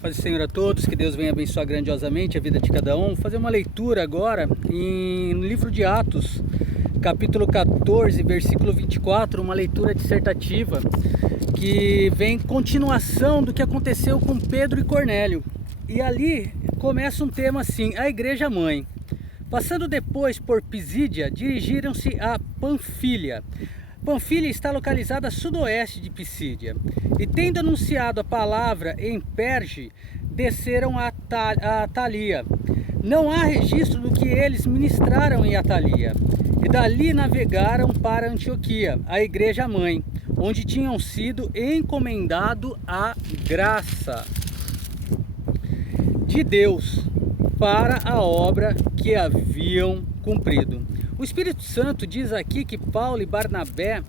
Paz do Senhor a todos, que Deus venha abençoar grandiosamente a vida de cada um. Vou fazer uma leitura agora no livro de Atos, capítulo 14, versículo 24, uma leitura dissertativa que vem continuação do que aconteceu com Pedro e Cornélio. E ali começa um tema assim: a igreja mãe. Passando depois por Pisídia, dirigiram-se a Panfilha. Panfilha está localizada a sudoeste de Pisídia. E tendo anunciado a palavra em Perge, desceram a Atalia. Não há registro do que eles ministraram em Atalia. E dali navegaram para Antioquia, a igreja mãe, onde tinham sido encomendado a graça de Deus para a obra que haviam cumprido. O Espírito Santo diz aqui que Paulo e Barnabé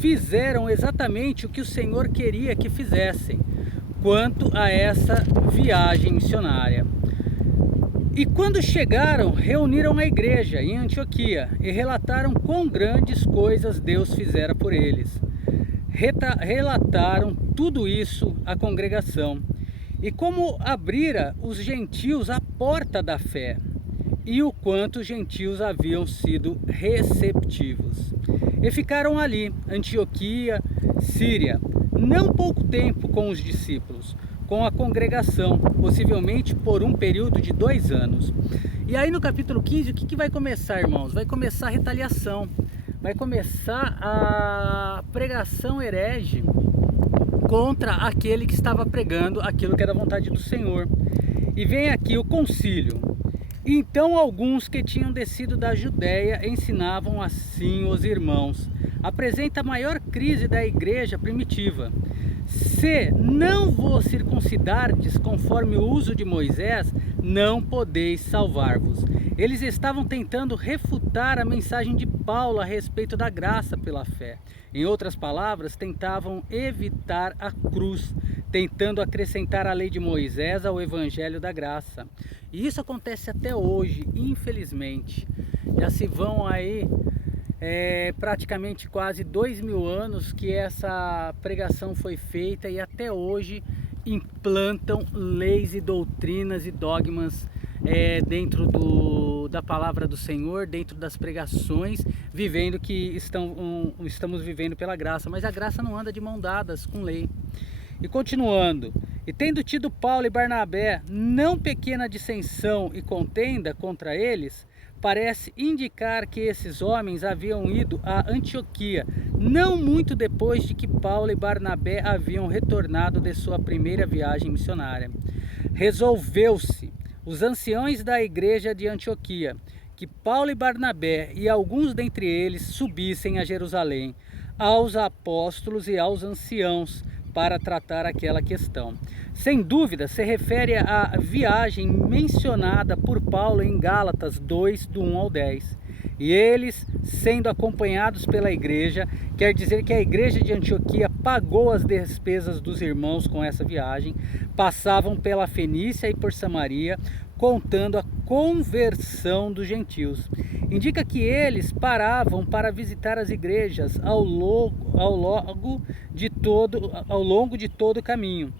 fizeram exatamente o que o Senhor queria que fizessem quanto a essa viagem missionária. E quando chegaram, reuniram a igreja em Antioquia e relataram quão grandes coisas Deus fizera por eles. Relataram tudo isso à congregação e como abrira os gentios a porta da fé e o quanto os gentios haviam sido receptivos. E ficaram ali, Antioquia, Síria, não pouco tempo com os discípulos, com a congregação, possivelmente por um período de 2 anos. E aí no capítulo 15, o que vai começar, irmãos? Vai começar a retaliação, vai começar a pregação herege contra aquele que estava pregando aquilo que era da vontade do Senhor. E vem aqui o concílio. Então alguns que tinham descido da Judéia ensinavam assim os irmãos. Apresenta a maior crise da igreja primitiva. Se não vos circuncidardes conforme o uso de Moisés, não podeis salvar-vos. Eles estavam tentando refutar a mensagem de Paulo a respeito da graça pela fé. Em outras palavras, tentavam evitar a cruz, tentando acrescentar a lei de Moisés ao evangelho da graça. E isso acontece até hoje, infelizmente. Já se vão aí praticamente quase 2000 anos que essa pregação foi feita e até hoje implantam leis e doutrinas e dogmas dentro da palavra do Senhor, dentro das pregações, vivendo que estamos vivendo pela graça. Mas a graça não anda de mão dadas com lei. E continuando, e tendo tido Paulo e Barnabé não pequena dissensão e contenda contra eles, parece indicar que esses homens haviam ido a Antioquia, não muito depois de que Paulo e Barnabé haviam retornado de sua primeira viagem missionária. Resolveu-se, os anciãos da igreja de Antioquia, que Paulo e Barnabé e alguns dentre eles subissem a Jerusalém, aos apóstolos e aos anciãos, para tratar aquela questão. Sem dúvida, se refere à viagem mencionada por Paulo em Gálatas 2, do 1 ao 10. E eles, sendo acompanhados pela igreja, quer dizer que a igreja de Antioquia pagou as despesas dos irmãos com essa viagem, passavam pela Fenícia e por Samaria, contando a conversão dos gentios. Indica que eles paravam para visitar as igrejas ao longo de todo o caminho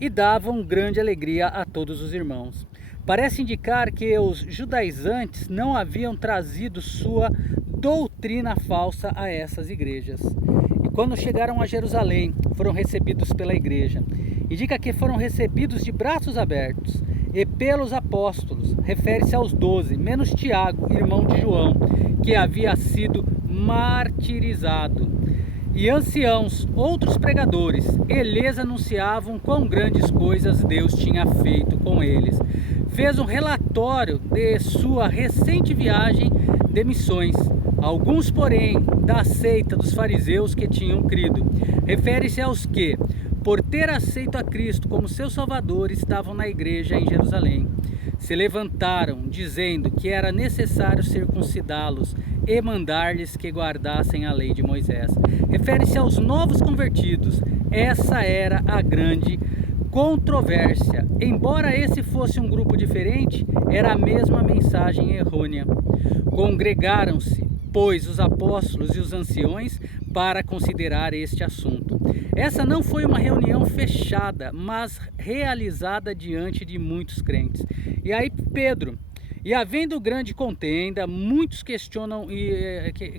e davam grande alegria a todos os irmãos. Parece indicar que os judaizantes não haviam trazido sua doutrina falsa a essas igrejas. E quando chegaram a Jerusalém, foram recebidos pela igreja. Indica que foram recebidos de braços abertos e pelos apóstolos, refere-se aos 12, menos Tiago, irmão de João, que havia sido martirizado. E anciãos, outros pregadores, eles anunciavam quão grandes coisas Deus tinha feito com eles. Fez um relatório de sua recente viagem de missões. Alguns, porém, da seita dos fariseus que tinham crido. Refere-se aos que, por ter aceito a Cristo como seu Salvador, estavam na igreja em Jerusalém. Se levantaram, dizendo que era necessário circuncidá-los e mandar-lhes que guardassem a lei de Moisés. Refere-se aos novos convertidos. Essa era a grande controvérsia. Embora esse fosse um grupo diferente, era a mesma mensagem errônea. Congregaram-se pois, os apóstolos e os anciões para considerar este assunto. Essa não foi uma reunião fechada, mas realizada diante de muitos crentes. E aí Pedro, e havendo grande contenda, muitos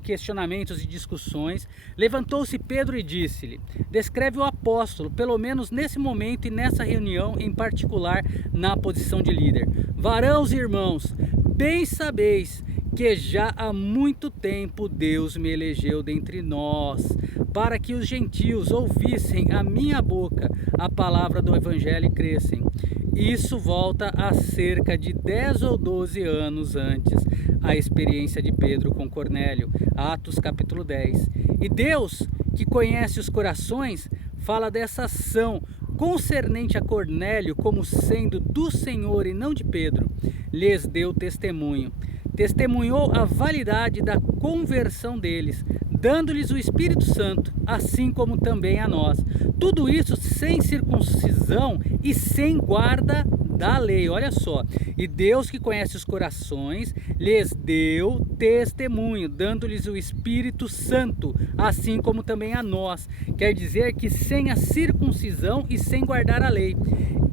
questionamentos e discussões, levantou-se Pedro e disse-lhe, descreve o apóstolo, pelo menos nesse momento e nessa reunião em particular, na posição de líder. Varãos e irmãos, bem sabeis que já há muito tempo Deus me elegeu dentre nós, para que os gentios ouvissem a minha boca a palavra do evangelho e crescem. Isso volta a cerca de 10 ou 12 anos antes, a experiência de Pedro com Cornélio, Atos capítulo 10. E Deus, que conhece os corações, fala dessa ação concernente a Cornélio como sendo do Senhor e não de Pedro. Lhes deu testemunho. Testemunhou a validade da conversão deles, dando-lhes o Espírito Santo, assim como também a nós. Tudo isso sem circuncisão e sem guarda da lei, olha só. E Deus, que conhece os corações, lhes deu testemunho, dando-lhes o Espírito Santo, assim como também a nós. Quer dizer que sem a circuncisão e sem guardar a lei.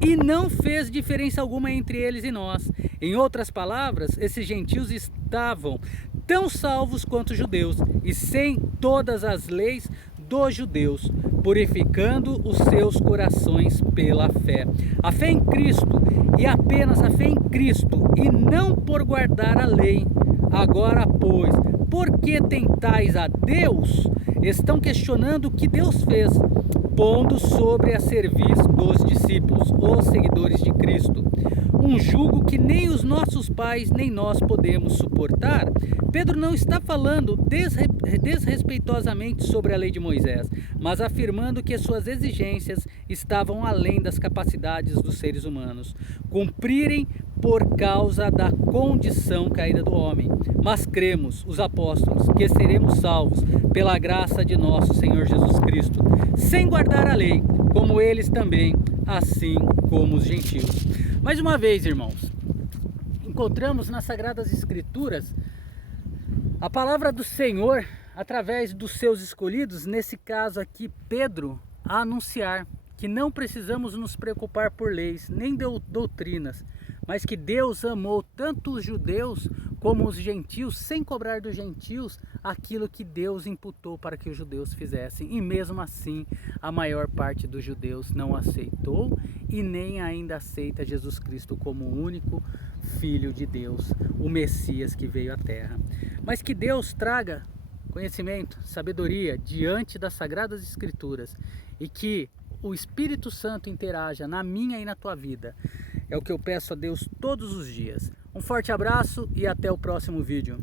E não fez diferença alguma entre eles e nós. Em outras palavras, esses gentios estavam tão salvos quanto os judeus, e sem todas as leis dos judeus, purificando os seus corações pela fé. A fé em Cristo, e apenas a fé em Cristo, e não por guardar a lei. Agora, pois, por que tentais a Deus? Estão questionando o que Deus fez, pondo sobre a serviço dos discípulos, os seguidores de Cristo, um jugo que nem os nossos pais nem nós podemos suportar. Pedro não está falando desrespeitosamente sobre a lei de Moisés, mas afirmando que suas exigências estavam além das capacidades dos seres humanos cumprirem por causa da condição caída do homem. Mas cremos, os apóstolos, que seremos salvos pela graça de nosso Senhor Jesus Cristo, sem guardar a lei, como eles também, assim como os gentios. Mais uma vez, irmãos, encontramos nas Sagradas Escrituras a palavra do Senhor através dos seus escolhidos, nesse caso aqui Pedro, a anunciar que não precisamos nos preocupar por leis, nem doutrinas, mas que Deus amou tanto os judeus como os gentios, sem cobrar dos gentios aquilo que Deus imputou para que os judeus fizessem. E mesmo assim, a maior parte dos judeus não aceitou e nem ainda aceita Jesus Cristo como o único Filho de Deus, o Messias que veio à Terra. Mas que Deus traga conhecimento, sabedoria diante das Sagradas Escrituras e que o Espírito Santo interaja na minha e na tua vida. É o que eu peço a Deus todos os dias. Um forte abraço e até o próximo vídeo.